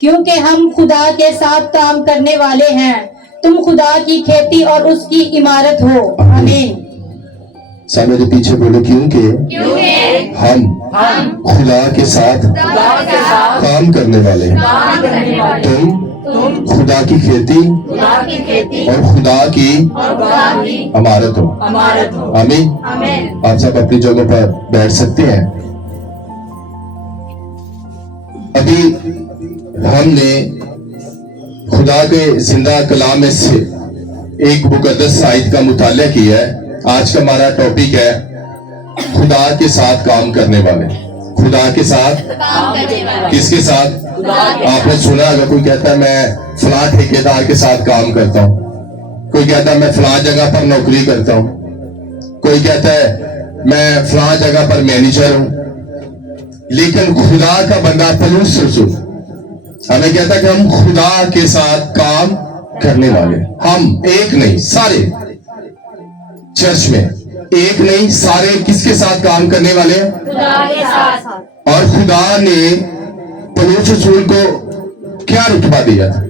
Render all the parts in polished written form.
کیونکہ ہم خدا کے ساتھ کام کرنے والے ہیں، تم خدا کی کھیتی اور اس کی عمارت ہو۔ آمین۔ سب میرے پیچھے بولو، کیونکہ ہم خدا کے ساتھ کام کرنے والے ہیں، تم خدا کی کھیتی اور خدا کی عمارت ہو۔ آمین۔ آپ سب اپنی جگہ پر بیٹھ سکتے ہیں۔ ابھی ہم نے خدا کے زندہ کلام میں سے ایک مقدس آیت کا مطالعہ کیا ہے۔ آج کا ہمارا ٹاپک ہے خدا کے ساتھ کام کرنے والے۔ خدا کے ساتھ کس کے ساتھ؟ آپ نے سنا اگر کوئی کہتا ہے میں فلاں ٹھیکیدار کے ساتھ کام کرتا ہوں، کوئی کہتا ہے میں فلاں جگہ پر نوکری کرتا ہوں، کوئی کہتا ہے میں فلاں جگہ پر مینیجر ہوں، لیکن خدا کا بندہ پولس رسول ہمیں کہتا ہے کہ ہم خدا کے ساتھ کام کرنے والے۔ ہم ایک نہیں، سارے چرچ میں ایک نہیں، سارے کس کے ساتھ کام کرنے والے ہیں؟ خدا کے ساتھ۔ اور خدا نے پولس رسول کو کیا رتبہ دیا تھا؟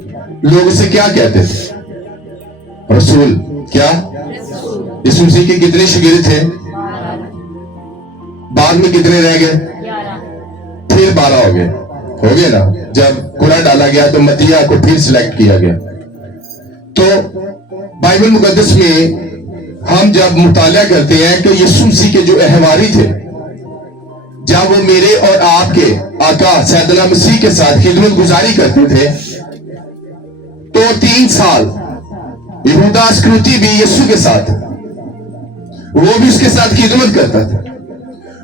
لوگ اسے کیا کہتے تھے؟ رسول۔ کیا؟ یسوع مسیح کے کتنے شاگرد تھے؟ بعد میں کتنے رہ گئے؟ پھر 12 ہو گئے نا۔ جب قرعہ ڈالا گیا تو متیہ کو پھر سلیکٹ کیا گیا۔ تو بائبل مقدس میں ہم جب مطالعہ کرتے ہیں کہ یسوع مسیح کے جو احواری تھے، جب وہ میرے اور آپ کے آقا سیدنا مسیح کے ساتھ خدمت گزاری کرتے تھے، تو 3 سال یہودا اسکروتی بھی یسوع کے ساتھ، وہ بھی اس کے ساتھ خدمت کرتا تھا،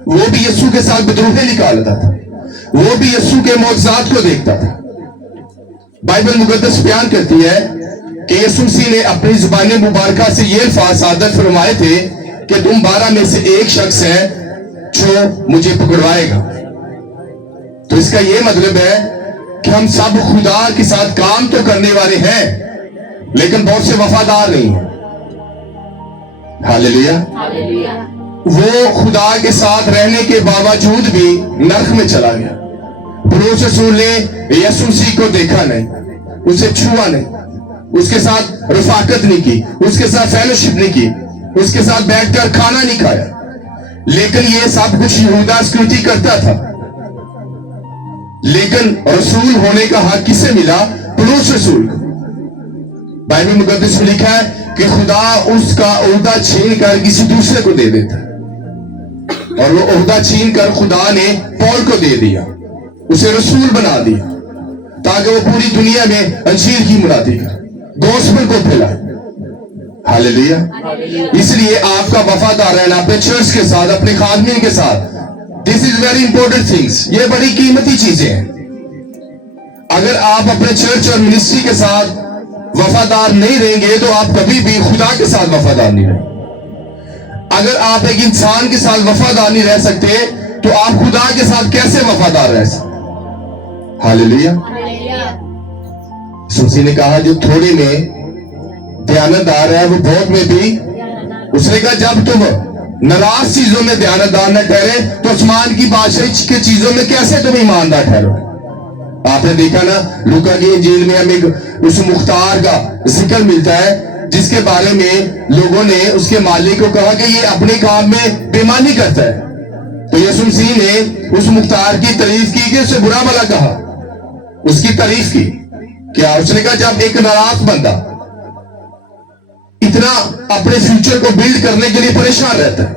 وہ بھی یسوع کے ساتھ بدروہیں نکالتا تھا، وہ بھی یسوع کے معجزات کو دیکھتا تھا۔ بائبل مقدس بیان کرتی ہے کہ یسوع مسیح نے اپنی زبان مبارکہ سے یہ الفاظ صادر فرمائے تھے کہ تم 12 میں سے ایک شخص ہے جو مجھے پکڑوائے گا۔ تو اس کا یہ مطلب ہے کہ ہم سب خدا کے ساتھ کام تو کرنے والے ہیں، لیکن بہت سے وفادار نہیں ہیں۔ ہاللیلویہ۔ وہ خدا کے ساتھ رہنے کے باوجود بھی نرک میں چلا گیا۔ پولس رسول نے یسوع مسیح کو دیکھا نہیں، اسے چھوا نہیں، اس کے ساتھ رفاقت نہیں کی، اس کے ساتھ فیلوشپ نہیں کی، اس کے ساتھ بیٹھ کر کھانا نہیں کھایا، لیکن یہ سب کچھ یہودا اسکروتی کرتا تھا۔ لیکن رسول ہونے کا حق کسے ملا؟ پولس رسول کو۔ بائبل مقدس میں لکھا ہے کہ خدا اس کا عہدہ چھین کر کسی دوسرے کو دے دیتا، اور وہ عہدہ چھین کر خدا نے پول کو دے دیا، اسے رسول بنا دیا، تاکہ وہ پوری دنیا میں انجیل کی منادی کرے، گوسپل کو پھیلائے۔ ہاللیلویہ۔ اس لیے آپ کا وفادار رہنا اپنے چرچ کے ساتھ، اپنے خادمین کے ساتھ، this is very important things، یہ بڑی قیمتی چیزیں ہیں۔ اگر آپ اپنے چرچ اور منسٹری کے ساتھ وفادار نہیں رہیں گے تو آپ کبھی بھی خدا کے ساتھ وفادار نہیں رہیں۔ اگر آپ ایک انسان کے ساتھ وفادار نہیں رہ سکتے تو آپ خدا کے ساتھ کیسے وفادار رہ سکتے؟ ہاللیلویہ۔ یسوع مسیح نے کہا جو تھوڑے میں دیانتدار ہے وہ بہت میں بھی، اس نے کہا جب تم ناراض چیزوں میں دیانتدار نہ ٹھہرے تو آسمان کی بادشاہی کی چیزوں میں کیسے تم ایماندار ٹھہرو؟ آپ نے دیکھا نا لوکا کی انجیل میں ہمیں اس مختار کا ذکر ملتا ہے جس کے بارے میں لوگوں نے اس کے مالک کو کہا کہ یہ اپنے کام میں بےمانی کرتا ہے، تو یسوع مسیح نے اس مختار کی تعریف کی کہ اسے برا بھلا کہا، اس کی تعریف کی۔ کیا اس نے کہا جب ایک ناراض بندہ اتنا اپنے فیوچر کو بلڈ کرنے کے لیے پریشان رہتا ہے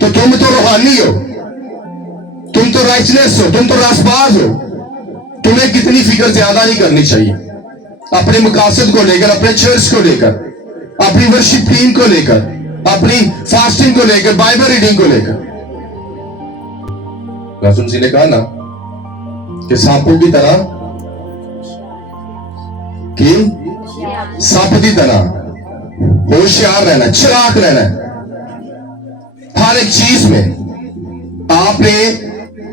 تو تم تو روحانی ہو، تم تو رائچنس ہو، تم تو راسباز ہو، تمہیں کتنی فکر زیادہ نہیں کرنی چاہیے اپنے مقاصد کو لے کر، اپنے چرچ کو لے کر، اپنی ورشپ ٹیم کو لے کر، اپنی فاسٹنگ کو لے کر، بائبل ریڈنگ کو لے کر۔ رسول جی نے کہا نا کہ سانپوں کی طرح، کہ سانپ کی طرح ہوشیار رہنا، چلاک رہنا ہر ایک چیز میں۔ آپ نے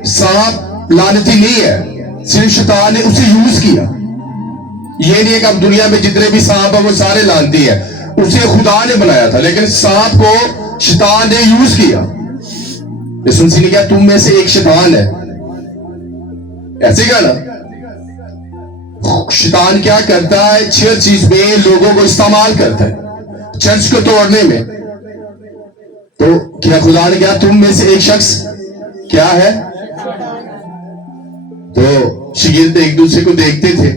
سانپ لعنتی نہیں ہے، صرف شیطان نے اسے یوز کیا۔ یہ نہیں ہے کہ اب دنیا میں جتنے بھی سانپ ہیں وہ سارے لعنتی ہیں، اسے خدا نے بنایا تھا، لیکن سانپ کو شیطان نے یوز کیا۔ یسوع مسیح نے کہا تم میں سے ایک شیطان ہے، ایسے کہا نا، शैतान क्या करता है, चर्च में लोगों को इस्तेमाल करता है चर्च को तोड़ने में। तो क्या खुदा ने कहा तुम में से एक शख्स क्या है? तो शागिर्द एक दूसरे को देखते थे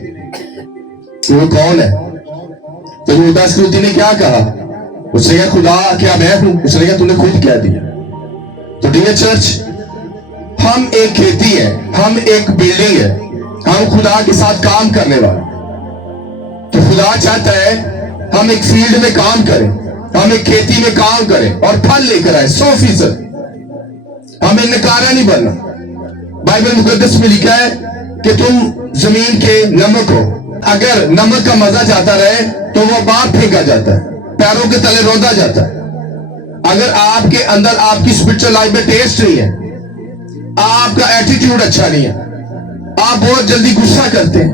तो वो कौन है? तो यहूदा इस्करियोती ने क्या कहा? उसने कहा खुदा क्या मैं हूं? उसने कहा तूने खुद क्या दिया। तो डियर चर्च, हम एक खेती है, हम एक बिल्डिंग है, हम खुदा के साथ काम करने वाले। तो खुदा चाहता है हम एक फील्ड में काम करें, हम एक खेती में काम करें और फल लेकर आए 100%। हमें नकारा नहीं बनना। बाइबल मुकद्दस में लिखा है कि तुम जमीन के नमक हो। अगर नमक का मजा जाता रहे तो वो बाहर फेंका जाता है, पैरों के तले रौंदा जाता है। अगर आपके अंदर आपकी स्पिरिचुअल लाइफ में टेस्ट नहीं है, आपका एटीट्यूड अच्छा नहीं है, आप बहुत जल्दी गुस्सा करते हैं,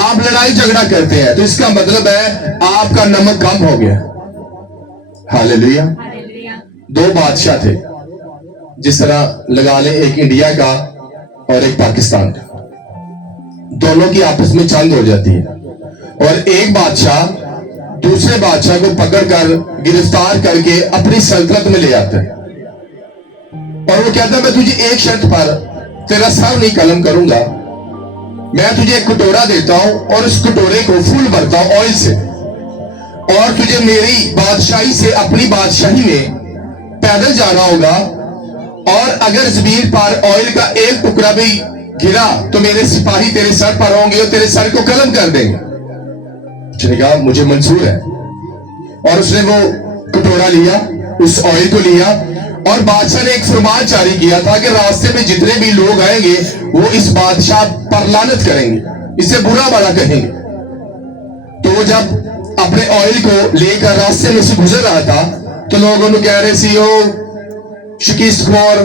आप लड़ाई झगड़ा करते हैं, तो इसका मतलब है आपका नमक कम हो गया। हालेलुया। दो बादशाह थे, जिस तरह लगा ले एक इंडिया का और एक पाकिस्तान का, दोनों की आपस में जंग हो जाती है और एक बादशाह दूसरे बादशाह को पकड़कर गिरफ्तार करके अपनी सल्तनत में ले आता है और वो कहता है मैं तुझे एक शर्त पर तेरा सर नहीं कलम करूंगा, मैं तुझे एक कटोरा देता हूं और उस कटोरे को फुल भरता हूं ऑयल से, और तुझे मेरी बादशाही से अपनी बादशाही में पैदल जाना होगा, और अगर जमीन पर ऑयल का एक टुकड़ा भी गिरा तो मेरे सिपाही तेरे सर पर होंगे और तेरे सर को कलम कर देंगे। उसने कहा मुझे मंजूर है, और उसने वो कटोरा लिया, उस ऑयल को लिया, और बादशाह ने एक फरमान जारी किया था कि रास्ते में जितने भी लोग आएंगे वो इस बादशाह पर लानत करेंगे, इससे बुरा भला कहेंगे। तो वो जब अपने ऑयल को लेकर रास्ते में से गुजर रहा था तो लोगों ने कह रहे सीओ शिकिस्त खोर,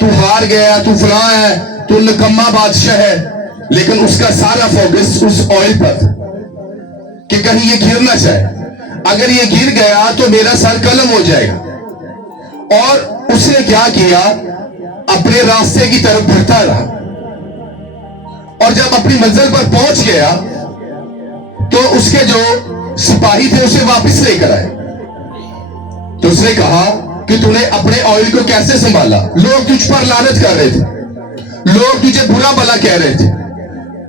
तू हार गया, तू फलां है, तू निकम्मा बादशाह है। लेकिन उसका सारा फोकस उस ऑयल पर था कि कहीं ये गिर ना जाए, अगर ये गिर गया तो मेरा सर कलम हो जाएगा। और उसने क्या किया, अपने रास्ते की तरफ बढ़ता रहा, और जब अपनी मंजिल पर पहुंच गया तो उसके जो सिपाही थे उसे वापस लेकर आए। तो उसने कहा कि तूने अपने ऑयल को कैसे संभाला? लोग तुझ पर लानत कर रहे थे, लोग तुझे बुरा भला कह रहे थे।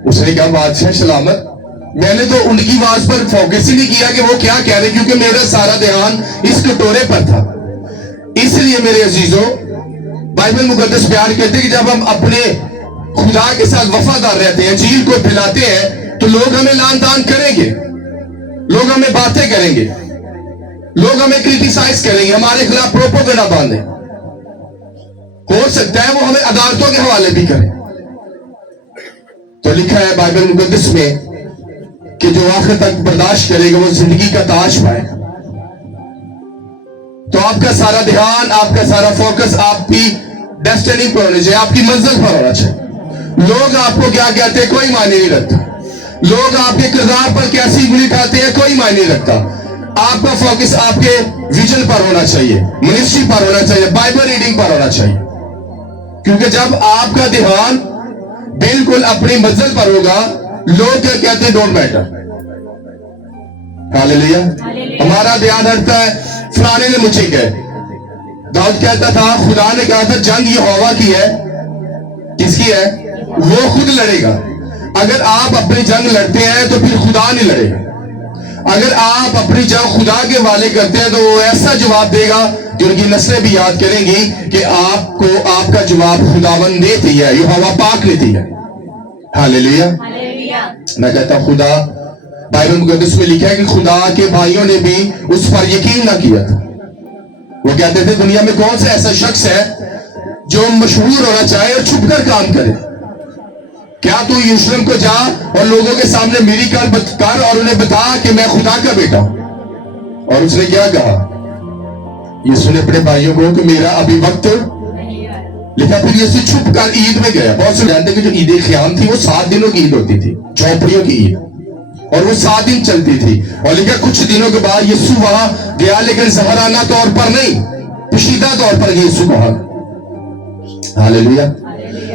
उसने कहा बादशाह सलामत, मैंने तो उनकी आवाज पर फोकस ही नहीं किया कि वो क्या कह रहे, क्योंकि मेरा सारा ध्यान इस कटोरे पर था। इसलिए मेरे अजीजों, बाइबल मुकद्दस बयान कहते हैं कि जब हम अपने खुदा के साथ वफादार रहते हैं, झील को फैलाते हैं, तो लोग हमें लान तान करेंगे, लोग हमें बातें करेंगे, लोग हमें क्रिटिसाइज करेंगे, हमारे खिलाफ प्रोपेगेंडा बांधे, हो सकता है वो हमें अदालतों के हवाले भी करें। तो लिखा है बाइबल मुकद्दस में कि जो आखिर तक बर्दाश्त करेगा वो जिंदगी का ताज पाएगा। तो आपका सारा ध्यान, आपका सारा फोकस आपकी डेस्टिनी पर होना चाहिए, आपकी मंजिल पर होना चाहिए। लोग आपको क्या कहते हैं कोई मायने नहीं रखता, लोग आपके किरदार पर कैसी उंगली उठाते हैं कोई मायने नहीं रखता। आपका फोकस आपके विजन पर होना चाहिए, मिनिस्ट्री पर होना चाहिए, बाइबल रीडिंग पर होना चाहिए, क्योंकि जब आपका ध्यान बिल्कुल अपनी मंजिल पर होगा, लोग क्या कहते हैं डोंट मैटर। हालेलुया। हमारा ध्यान हटता है, फलाने ने मुझे कहे। दाऊद कहता था, खुदा ने कहा था जंग यहोवा की है, किसकी है? वो खुद लड़ेगा। अगर आप अपनी जंग लड़ते हैं तो फिर खुदा नहीं लड़ेगा। अगर आप अपनी जंग खुदा के वाले करते हैं तो वो ऐसा जवाब देगा कि उनकी नस्लें भी याद करेंगी कि आपको आपका जवाब खुदावन ने दिया है, यहोवा पाक ने दिया। हालेलुया। मैं कहता हूं खुदा, बाइबल मुकद्दस में लिखा है कि खुदा के भाइयों ने भी उस पर यकीन ना किया था। वो कहते थे दुनिया में कौन सा ऐसा शख्स है जो मशहूर होना चाहे और छुपकर काम करे? क्या तू यरूशलेम को जा और लोगों के सामने मेरी कार कर और उन्हें बता कि मैं खुदा का बेटा हूं। और उसने क्या कहा? यीशु ने अपने भाइयों को कि मेरा अभी वक्त लिखा। फिर यीशु छुप कर ईद में गया। बहुत से जानते हैं कि जो ईद क़याम थी वो 7 दिनों की ईद होती थी, झोपड़ियों की ईद, और वो 7 दिन चलती थी। और लिखा कुछ दिनों के बाद यीशु वहां गया, लेकिन ज़हराना तौर पर नहीं, पोशीदा तौर पर यीशु वहां। हालेलुया।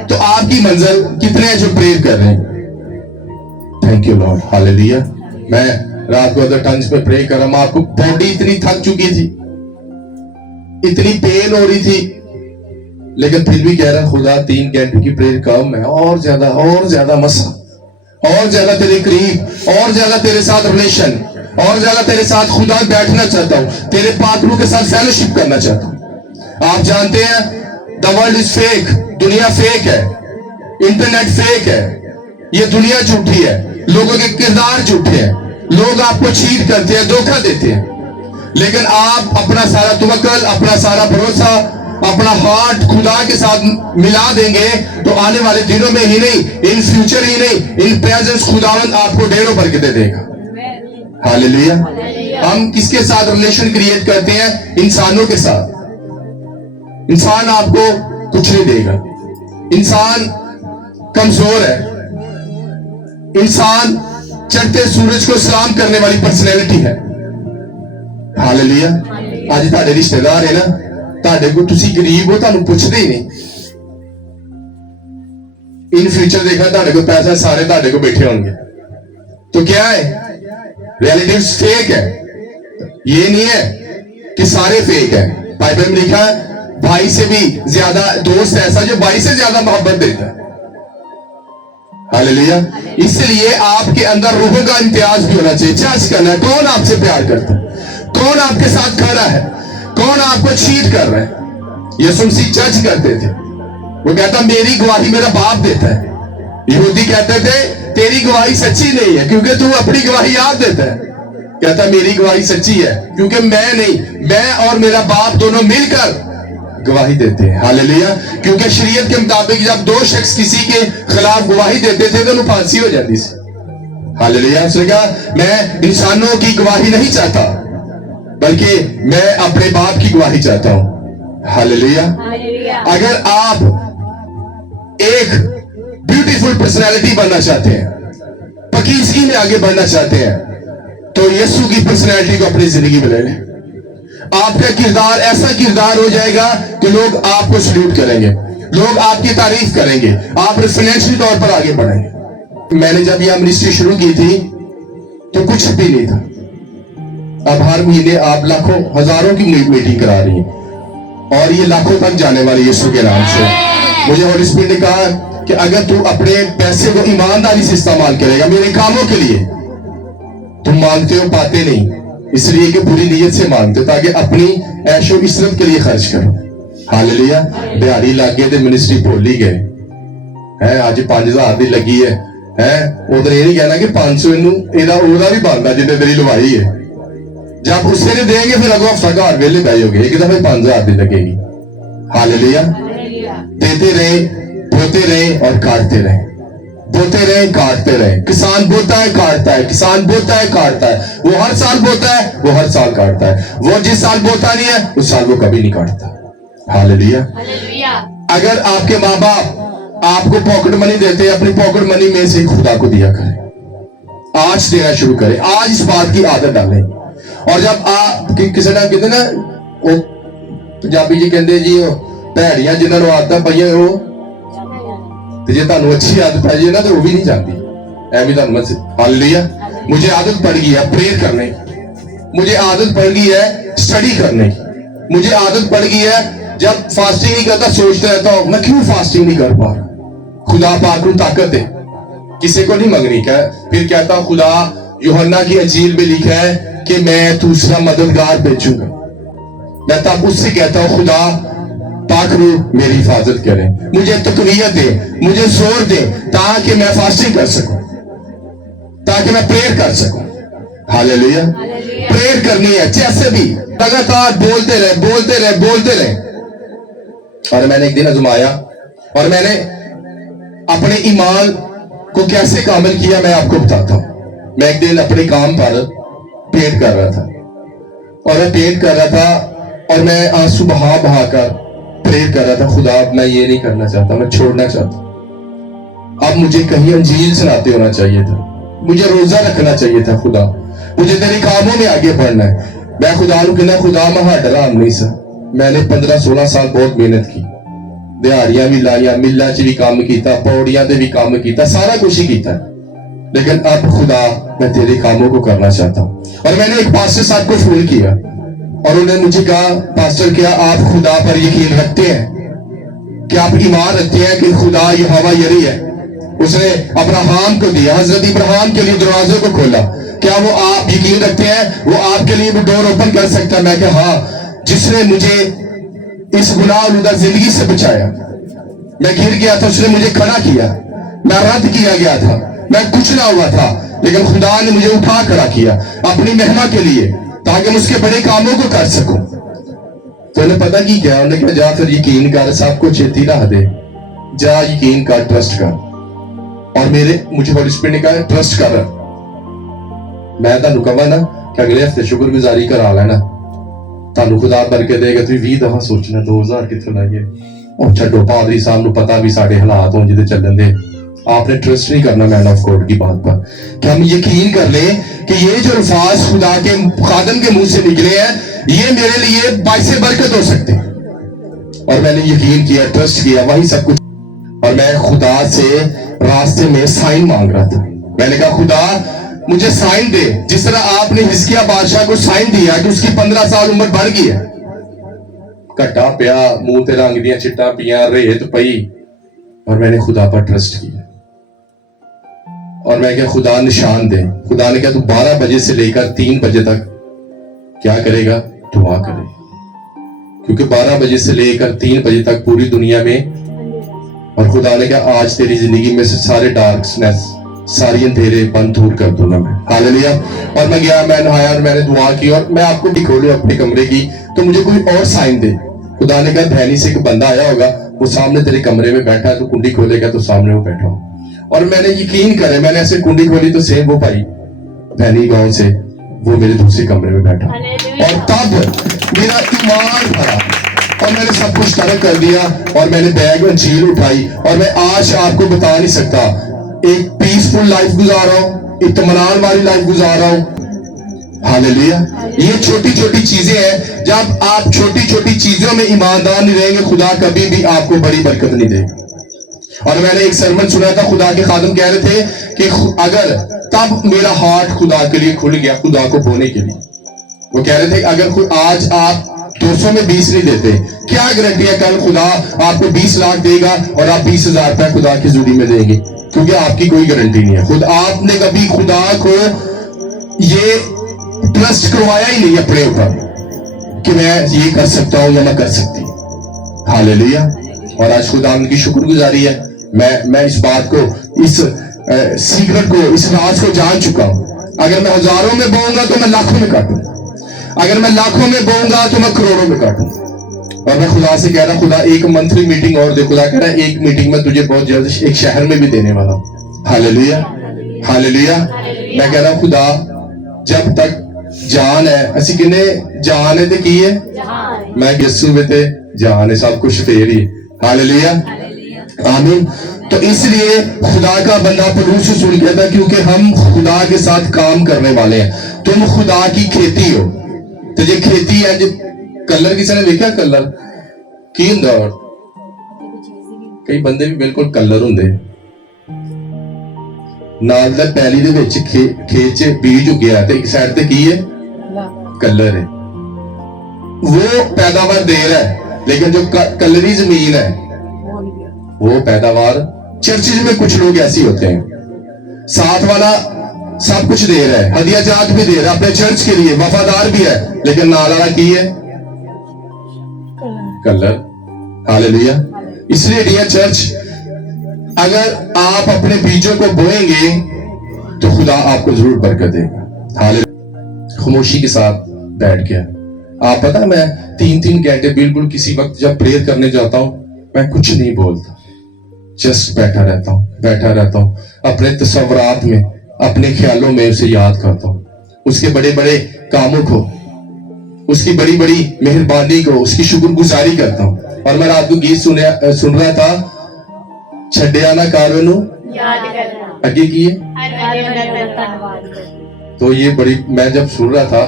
तो आपकी मंजिल कितने हैं जो प्रेयर कर रहे हैं? Thank you Lord, hallelujah. मैं रात को अदर टंग्स में प्रे कर रहा हूं, आपको बॉडी इतनी थक चुकी थी, इतनी पेन हो रही थी, लेकिन फिर भी कह रहा खुदा 3 घंटे की प्रेयर कम है, और ज्यादा मसा, और ज्यादा तेरे करीब, और ज्यादा तेरे साथ रिलेशन, और ज्यादा तेरे साथ खुदा बैठना चाहता हूं, तेरे पाकरू के साथ फेलोशिप करना चाहता हूं। आप जानते हैं द वर्ल्ड इज फेक, दुनिया फेक है, इंटरनेट फेक है, ये दुनिया झूठी है, लोगों के किरदार झूठे हैं, लोग आपको चीट करते हैं, धोखा देते हैं, लेकिन आप अपना सारा तवक्कल, अपना सारा भरोसा, अपना हार्ट खुदा के साथ मिला देंगे तो आने वाले दिनों में ही नहीं, इन फ्यूचर ही नहीं, इन प्रेजेंस खुदावंद आपको ढेरों बरकतें देगा। हालेलुया। हम किसके साथ रिलेशन क्रिएट करते हैं? इंसानों के साथ। इंसान आपको कुछ नहीं देगा, इंसान कमजोर है, इंसान चढ़ते सूरज को सलाम करने वाली पर्सनैलिटी है। हालेलुया। आज ਤੁਹਾਡੇ ਰਿਸ਼ਤੇਦਾਰ है ना, ਤੁਹਾਡੇ को ਤੁਸੀਂ गरीब हो, ਤੁਹਾਨੂੰ ਪੁੱਛਦੇ ਹੀ नहीं, इन फ्यूचर देखा ਤੁਹਾਡੇ को पैसा, सारे ਤੁਹਾਡੇ को बैठे होंगे, तो क्या है? रियलिटी फेक है। ये नहीं है कि सारे फेक है। बाइबल में लिखा है भाई से भी ज्यादा दोस्त ऐसा जो भाई से ज्यादा मोहब्बत देता है। हालेलुया। इसलिए आपके अंदर रूहों का इम्तियाज भी होना चाहिए, जज करना है कौन आपसे प्यार करता है, कौन आपके साथ खड़ा है, कौन आपको चीट कर रहा है। यीशु मसीह जज करते थे, वो कहता मेरी गवाही मेरा बाप देता है। यहूदी कहते थे तेरी गवाही सच्ची नहीं है क्योंकि तू अपनी गवाही आप देता है। कहता मेरी गवाही सच्ची है क्योंकि मैं नहीं, मैं और मेरा बाप दोनों मिलकर गवाही देते हैं। हालेलुया। क्योंकि शरीयत के मुताबिक जब 2 शख्स किसी के खिलाफ गवाही देते थे तो उन्हें फांसी हो जाती थी। हालेलुया। उसने कहा मैं इंसानों की गवाही नहीं चाहता बल्कि मैं अपने बाप की गवाही चाहता हूं। हालेलुया। अगर आप एक ब्यूटीफुल पर्सनैलिटी बनना चाहते हैं, पकीज़गी में आगे बढ़ना चाहते हैं, तो यीशु की पर्सनैलिटी को अपनी जिंदगी में ले लें। आपका किरदार ऐसा किरदार हो जाएगा कि लोग आपको सल्यूट करेंगे, लोग आपकी तारीफ करेंगे, आप फाइनेंशियल तौर पर आगे बढ़ेंगे। मैंने जब यह मिनिस्ट्री शुरू की थी तो कुछ भी नहीं था। अब हर महीने आप लाखों हजारों की मीटिंग करा रही हैं और ये लाखों तक जाने वाली यीशु के नाम से। मुझे होली स्पिरिट ने कहा कि अगर तू अपने पैसे को ईमानदारी से इस्तेमाल करेगा मेरे कामों के लिए, तुम मांगते हो पाते नहीं, इसलिए कि बुरी नीयत से मांगते हो ताकि अपनी ऐशो इशरत के लिए खर्च करो। हालेलुया। बिहारी लागे ते मिनिस्ट्री भूल ही गए हैं। आज 5000 दी लगी है उधर ये नहीं कहना कि 500 ओदा भी बनना जिन्हें तेरी लवाई है। जब उससे नहीं देंगे फिर अगो हफ्ता घर वेले बैठोगे, एक दफा 5000 दी लगेगी। हालेलुया। देते रहे, बोते रहे और काटते रहे, बोते रहे काटते रहे। किसान बोता है काटता है, किसान बोता है काटता है, वो हर साल बोता है, वो हर साल काटता है, वो जिस साल बोता नहीं है उस साल वो कभी नहीं काटता। हालेलुया। अगर आपके माँ बाप आपको पॉकेट मनी देते हैं, अपनी पॉकेट मनी में से खुदा को दिया करें, आज देना शुरू करें, आज इस बात की आदत डालें। और जब आप किसी ना कहते ना वो पंजाबी जी कहते जी भैड़ियां जिन्होंने आदत पाइया वो जे तुहानू अच्छी आदत पै जाए ना तो वो भी नहीं जाती है भी तुहानू। हालेलुया। मुझे आदत पड़ गई है प्रेयर करने की, मुझे आदत पड़ गई है स्टडी करने की, मुझे आदत पड़ गई है जब फास्टिंग नहीं करता सोचता रहता हूं मैं क्यों फास्टिंग नहीं कर पा रहा। खुदा पाक को ताकत दे, किसी को नहीं मंगनी का। फिर कहता हूं खुदा यूहन्ना की अंजील में लिखा है कि मैं दूसरा मददगार भेजूंगा। मैं तब उससे कहता हूं खुदा पाक रू मेरी हिफाजत करें, मुझे तकवीयत दे, मुझे जोर दे ताकि मैं फास्टिंग कर सकूं, ताकि मैं प्रेयर कर सकूं। हालेलुया। प्रेयर करनी है जैसे भी, लगातार बोलते रहे बोलते रहे बोलते रहे। और मैंने एक दिन आजमाया और मैंने अपने ईमान को कैसे कामिल किया मैं आपको बताता हूं। मैं एक दिन अपने काम पर पेंट कर रहा था और मैं पेंट कर रहा था और मैं आंसू बहा बहा कर प्रेयर कर रहा था, खुदा मैं ये नहीं करना चाहता, मैं छोड़ना चाहता। अब मुझे कहीं अंजील सुनाते होना चाहिए था, मुझे रोजा रखना चाहिए था, खुदा मुझे तेरे कामों में आगे बढ़ना है। मैं खुदा को कहना खुदा मैं हाडरा नहीं सा। मैंने 15-16 साल बहुत मेहनत की, दिहाड़ियां भी लाइया, मिल्ला च भी काम किया, पौड़ियां ते भी काम किया, सारा कुछ ही किया। لیکن اب خدا میں تیرے کاموں کو کرنا چاہتا ہوں. اور میں نے ایک پاسٹر صاحب کو فون کیا اور انہوں نے مجھے کہا پاسٹر کیا آپ خدا پر یقین رکھتے ہیں؟ کیا آپ ایمان رکھتے ہیں کہ خدا یہوہ یری ہے؟ اس نے ابراہیم کو دیا, حضرت ابراہیم کے لیے دروازے کو کھولا. کیا وہ آپ یقین رکھتے ہیں وہ آپ کے لیے وہ ڈور اوپن کر سکتا ہے؟ میں کہ ہاں, جس نے مجھے اس گناہ آلودہ زندگی سے بچایا, میں گر گیا تھا اس نے مجھے کھڑا کیا, میں رد کیا گیا تھا, میں کچلا ہوا تھا, لیکن خدا نے مجھے اٹھا کھڑا کیا اپنی مہما کے لیے تاکہ میں اس کے بڑے کاموں کو کر سکوں. تو انہیں پتہ کی کیا, انہوں نے کہا جا پھر یقین کر, سب کو چیتی رہ دے, جا یقین کر, ٹرسٹ کر. اور مجھے ہولی اسپرٹ نے کہا ٹرسٹ کر. میں تانوں کہا نا کہ اگلے ہفتے شکر گزاری کرا لینا, تانوں خدا برکت دے گا. تھی 20 دفعہ سوچنا 2000 کتوں لائیے, اور چھڈو پادری صاحب نو پتا بھی ساڈے حالات ہوں جدے چلن دے. آپ نے ٹرسٹ نہیں کرنا مین آف گاڈ کی بات پر, کہ ہم یقین کر لیں کہ یہ جو الفاظ خدا کے خادم کے منہ سے نکلے ہیں یہ میرے لیے باعث برکت ہو سکتے ہیں. اور میں نے یقین کیا, ٹرسٹ کیا, وہی سب کچھ. اور میں خدا سے راستے میں سائن مانگ رہا تھا. میں نے کہا خدا مجھے سائن دے, جس طرح آپ نے حزقیہ بادشاہ کو سائن دیا کہ اس کی 15 سال عمر بڑھ گئی ہے, کٹا پیا, منہ تے رنگ دیا چٹا پیا, ریت پئی. اور میں نے خدا پر ٹرسٹ کیا اور میں کہا خدا نشان دے. خدا نے کہا تو 12 بجے سے لے کر 3 بجے تک کیا کرے گا؟ دعا کرے. کیونکہ 12 بجے سے لے کر 3 بجے تک پوری دنیا میں, اور خدا نے کہا آج تیری زندگی میں سے سارے ڈارکنس, ساری اندھیرے بند دور کر دوں گا میں. ہاللیلویا. اور میں گیا, میں نہایا اور میں نے دعا کی. اور میں آپ کو بھی کھولوں اپنے کمرے کی تو مجھے کوئی اور سائن دے. خدا نے کہا دھینی سے ایک بندہ آیا ہوگا, وہ سامنے تیرے کمرے میں بیٹھا ہے, تو کنڈی کھولے گا تو سامنے وہ بیٹھا ہو. اور میں نے یقین کرے, میں نے ایسے کنڈی کھولی تو سیم وہ بھائی دھینی گاؤں سے وہ میرے دوسرے کمرے میں بیٹھا. اور تب میرا ایمان بھرا اور میں نے سب کچھ ترک کر دیا اور میں نے بیگ اور انجیل اٹھائی. اور میں آج آپ کو بتا نہیں سکتا, ایک پیسفل لائف گزار رہا ہوں, اطمینان والی لائف گزار رہا ہوں. ہاللیلویا. یہ چھوٹی چھوٹی چیزیں ہیں. جب آپ چھوٹی چھوٹی چیزوں میں ایماندار نہیں رہیں گے, خدا کبھی بھی آپ کو بڑی برکت نہیں دے گا. اور میں نے ایک سرمن سنا تھا, خدا کے خادم کہہ رہے تھے کہ اگر تب میرا ہارٹ خدا کے لیے کھل گیا, خدا کو بونے کے لیے. وہ کہہ رہے تھے اگر آج آپ 200 میں 20 نہیں دیتے, کیا گارنٹی ہے کل خدا آپ کو 20 لاکھ دے گا اور آپ 20,000 روپے خدا کی زوری میں دیں گے؟ کیونکہ آپ کی کوئی گارنٹی نہیں ہے. خود آپ نے کبھی خدا کو یہ ٹرسٹ کروایا ہی نہیں اپنے اوپر کہ میں یہ کر سکتا ہوں یا میں کر سکتی ہوں. ہاللیلویا. اور آج خدا ان کی شکر گزاری ہے, میں اس بات کو, اس سیکرٹ کو, اس راز کو جان چکا ہوں. اگر میں ہزاروں میں بوؤں گا تو میں لاکھوں میں کاٹوں, اگر میں لاکھوں میں بوؤں گا تو میں کروڑوں میں کاٹوں. اور میں خدا سے کہہ رہا, خدا ایک منتھلی میٹنگ اور دے. خدا کہہ رہا ہے ایک میٹنگ میں تجھے بہت جلد ایک شہر میں بھی دینے والا ہوں. ہاللیلویا. ہاللیلویا. میں کہہ رہا ہوں خدا جب تک جان ہے, اسی کنے جان ہے تے کی ہے, میں یسوع میں تے جان ہے, سب کچھ فیر ہی. ہاللیلویا. آمین. تو اس لیے خدا کا بندہ پولس رسول کہتا ہے کیونکہ ہم خدا کے ساتھ کام کرنے والے ہیں. تم خدا کی کھیتی ہو. تو یہ کھیتی ہے, جو کلر کسی نے دیکھا کلر کی ہوں, اور کئی بندے بھی بالکل کلر ہوں نال دا پیلی دے وچ کھیت چ بیج اگیا تے ایک سائڈ تے کی ہے کلر ہے. وہ پیداوار دے رہا ہے, لیکن جو کلری زمین ہے وہ پیداوار. چرچز میں کچھ لوگ ایسی ہوتے ہیں, ساتھ والا سب کچھ دے رہا ہے, ہدیہ جات بھی دے رہا ہے اپنے چرچ کے لیے, وفادار بھی ہے, لیکن نال والا کی ہے کلر. ہاللیلویا. اس لیے ڈیئر چرچ, اگر آپ اپنے بیجوں کو بوئیں گے تو خدا آپ کو ضرور برکت دے گا. ہاللیلویا. خاموشی کے ساتھ بیٹھ گیا. آپ پتہ میں 3 گھنٹے بالکل کسی وقت جب پریئر کرنے جاتا ہوں میں کچھ نہیں بولتا, جسٹ بیٹھا رہتا ہوں اپنے تصورات میں, اپنے خیالوں میں اسے یاد کرتا ہوں, اس کے بڑے بڑے کاموں کو, اس کی بڑی بڑی مہربانی کو, اس کی شکر گزاری کرتا ہوں. اور میں رات کو گیت سن رہا تھا, چھڈیا نہ کارونو اگے کیے. تو یہ بڑی, میں جب سن رہا تھا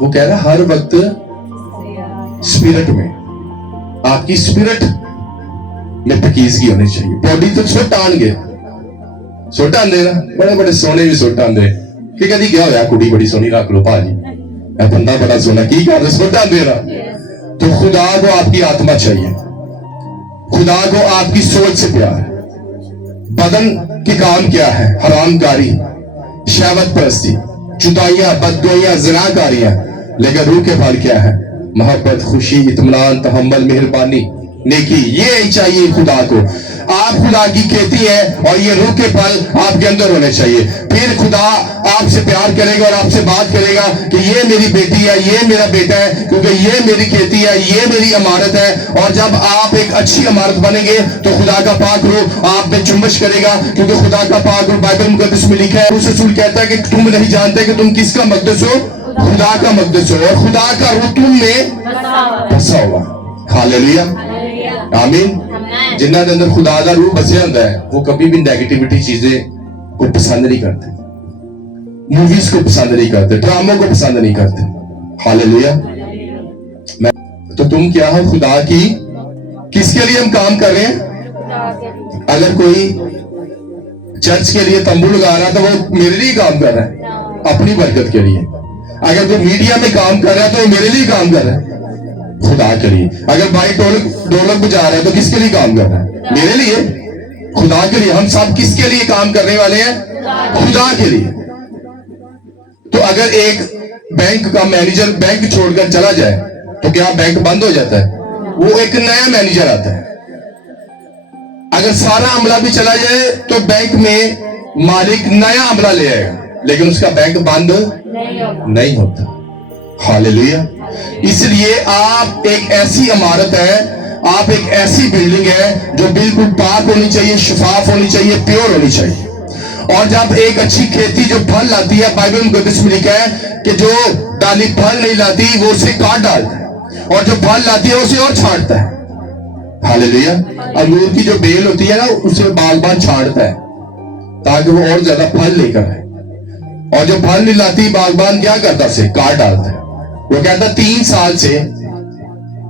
وہ کہہ رہا ہر وقت اسپرٹ میں, آپ کی اسپرٹ میں پکیزگی ہونی چاہیے. باڈی تو سب ٹان گے, ਸੁੱਟ ਆਂਦੇ ਨਾ, ਬੜੇ ਬੜੇ ਸੋਹਣੇ ਵੀ ਸੁੱਟ ਆਂਦੇ ਕਿ ਕਦੀ ਕਿਹਾ ਹੋਇਆ ਕੁੜੀ ਬੜੀ ਸੋਹਣੀ ਰੱਖ ਲਓ ਭਾਜੀ, ਇਹ ਬੰਦਾ बड़ा सोना की कर सुट आंदे ना। तो खुदा को आपकी आत्मा चाहिए, खुदा को आपकी सोच से प्यार। बदन के काम क्या है? हरामकारी, शहवत परस्ती, जुदाइयां, बदगोइयां, ज़िनाकारियां। लेकिन रूह के फल क्या है? मोहब्बत, खुशी, इत्मीनान, तहम्मुल, मेहरबानी, नेकी। ये चाहिए खुदा को। आप खुदा की खेती है और ये रूह के फल आपके अंदर होने चाहिए। फिर खुदा आपसे प्यार करेगा और आपसे बात करेगा कि ये मेरी बेटी है, ये मेरा बेटा है, क्योंकि ये मेरी खेती है, ये मेरी इमारत है। और जब आप एक अच्छी इमारत बनेंगे तो खुदा का पाक रूह आप में चुम्बश करेगा, क्योंकि खुदा का पाक रूह बाइबल मुकद्दस में लिखा है। उस रसूल कहता है कि तुम नहीं जानते कि तुम किसका मक़दस हो, खुदा का मक़दस हो, और खुदा का रूह तुम में बसा हुआ। हालेलुया, आमीन। जिन्होंने अंदर खुदा का रूह बसिया होता है वो कभी भी नेगेटिविटी चीजें को पसंद नहीं करते, मूवीज को पसंद नहीं करते, ड्रामों को पसंद नहीं करते। हालेलुया। तो तुम क्या हो? खुदा की। किसके लिए हम काम कर रहे हैं? अगर कोई चर्च के लिए तंबू लगा रहा है तो वो मेरे लिए काम कर रहा है, अपनी बरकत के लिए। अगर कोई मीडिया में काम कर रहा है तो वो मेरे लिए काम कर रहा है, खुदा के लिए। अगर भाई ढोलक बजा रहा है तो किसके लिए काम कर रहा है? मेरे लिए, खुदा के लिए। हम सब किसके लिए काम करने वाले हैं? खुदा के लिए। तो अगर एक बैंक का मैनेजर बैंक छोड़कर चला जाए तो क्या बैंक बंद हो जाता है? वो एक नया मैनेजर आता है। अगर सारा अमला भी चला जाए तो बैंक में मालिक नया अमला ले आएगा, लेकिन उसका बैंक बंद नहीं होता। हालेलुया। इसलिए आप एक ऐसी इमारत है, आप एक ऐसी बिल्डिंग है जो बिल्कुल पाक होनी चाहिए, शफाफ होनी चाहिए, प्योर होनी चाहिए। और जब एक अच्छी खेती जो फल लाती है, बाइबल मुकद्दस में लिखा है कि जो डाली फल नहीं लाती वो उसे काट डालता है, और जो फल लाती है उसे और छांटता है। हालेलुया। अंगूर की जो बेल होती है ना, उसे बागबान छांटता है ताकि वो और ज्यादा फल लेकर आए, और जो फल नहीं लाती बागबान क्या करता है? उसे काट डालता है। वो कहता 3 साल से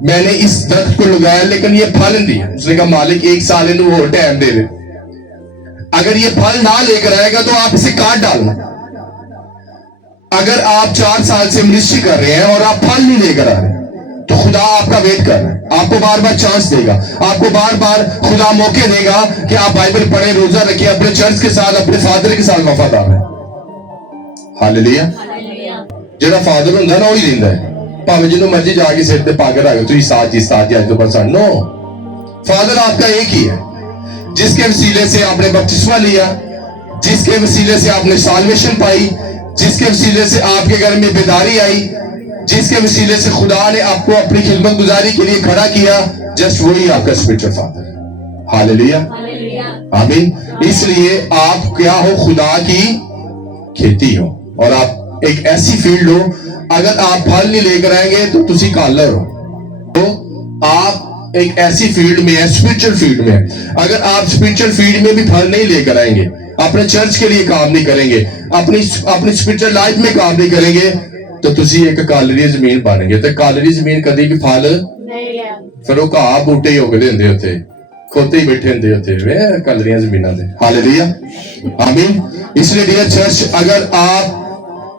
मैंने इस दरख्त को लगाया लेकिन ये फल नहीं दिया। उसने कहा मालिक 1 साल इन्हें और टाइम दे दे, अगर ये फल ना लेकर आएगा तो आप इसे काट डालना। अगर आप 4 साल से मिनिस्ट्री कर रहे हैं और आप फल नहीं लेकर आ रहे तो खुदा आपका वेट कर रहा है, आपको बार बार चांस देगा, आपको बार बार खुदा मौके देगा कि आप बाइबल पढ़े, रोजा रखिए, अपने चर्च के साथ, अपने फादर के साथ वफादार हैं। हालेलुया। ਜਿਹੜਾ ਫਾਦਰ ਹੁੰਦਾ ਨਾ ਉਹ ਹੀ ਦਿੰਦਾ ਹੈ, ਭਾਵੇਂ ਜਿਹਨੂੰ ਮਰਜ਼ੀ ਜਾ ਕੇ ਸਿਰ ਤੇ ਪਾ ਕੇ ਰੱਖ ਤੁਸੀਂ साथ ही आज तो बस नो। फादर आपका एक ही है, जिसके वसीले से आपने बपतिस्मा लिया, जिसके वसीले से आपने साल्वेशन पाई, जिसके वसीले से आपके घर में बेदारी आई, जिसके वसीले से खुदा ने आपको अपनी खिदमत गुजारी के लिए खड़ा किया, जस्ट वही आपका स्पिरिचुअल फादर है। हालेलुया, आमीन। इसलिए आप क्या हो? खुदा की खेती हो, और आप एक ऐसी फील्ड हो, अगर आप फल नहीं लेकर आएंगे तो तुसी कालर हो। तो आप एक ऐसी फील्ड में है, स्पिरिचुअल फील्ड में है। अगर आप स्पिरिचुअल फील्ड में भी फल नहीं लेकर आएंगे, अपने चर्च के लिए काम नहीं करेंगे, अपनी स्पिरिचुअल लाइफ में काम नहीं करेंगे, तो तुसी एक कालरी जमीन बन गए। तो कालरी जमीन कभी भी फल फिर वो घाह बूटे ही उगदे हुंदे उत्थे, खोते ही बैठे हुंदे उत्थे वे कालरियां जमीनां ते। हालेलुया, आमीन। इसलिए डियर चर्च, अगर आप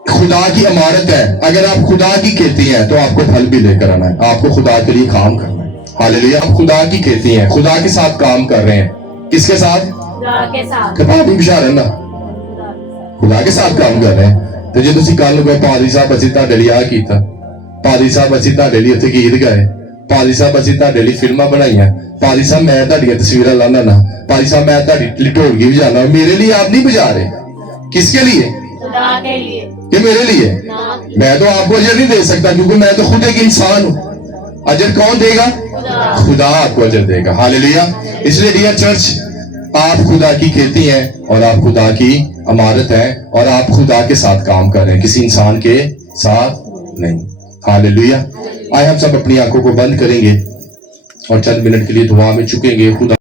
खुदा की इमारत है, अगर आप खुदा की खेती है तो आपको फल भी लेकर आना है, आपको खुदा के लिए काम करना है। हालेलुया। आप खुदा की खेती है, खुदा के साथ काम कर रहे हैं। किसके साथ? खुदा के साथ। कभी बिशार है ना, खुदा के साथ काम कर रहे हैं। तो जो तुसी कल को पादरी साहब ਅਸੀਂ ਤੁਹਾਡੇ ਲਈ ਆ ਕੀਤਾ, ਪਾਦਰੀ ਸਾਹਿਬ ਅਸੀਂ ਤੁਹਾਡੇ ਲਈ ਉੱਥੇ ਗੀਤ ਗਾਏ, ਪਾਦਰੀ ਸਾਹਿਬ ਅਸੀਂ ਤੁਹਾਡੇ ਲਈ ਫਿਲਮਾਂ ਬਣਾਈਆਂ, ਪਾਦਰੀ ਸਾਹਿਬ ਮੈਂ ਤੁਹਾਡੀਆਂ ਤਸਵੀਰਾਂ ਲਾਣਾ ਨਾ, ਪਾਦਰੀ ਸਾਹਿਬ मैं ਤੁਹਾਡੀ ਢੋਲਕੀ ਵਜਾਣਾ, मेरे लिए आप नहीं बजा रहे। किसके लिए? खुदा के लिए। कि मेरे लिए? मैं तो आपको अजर नहीं दे सकता, क्योंकि मैं तो खुद एक इंसान हूं। अजर कौन देगा? खुदा आपको अजर देगा। हालेलुया। इसलिए डियर चर्च, आप खुदा की खेती हैं और आप खुदा की अमारत हैं, और आप खुदा के साथ काम कर रहे हैं, किसी इंसान के साथ नहीं। हालेलुया। आइए हम सब अपनी आंखों को बंद करेंगे और चंद मिनट के लिए दुआ में झुकेंगे। खुदा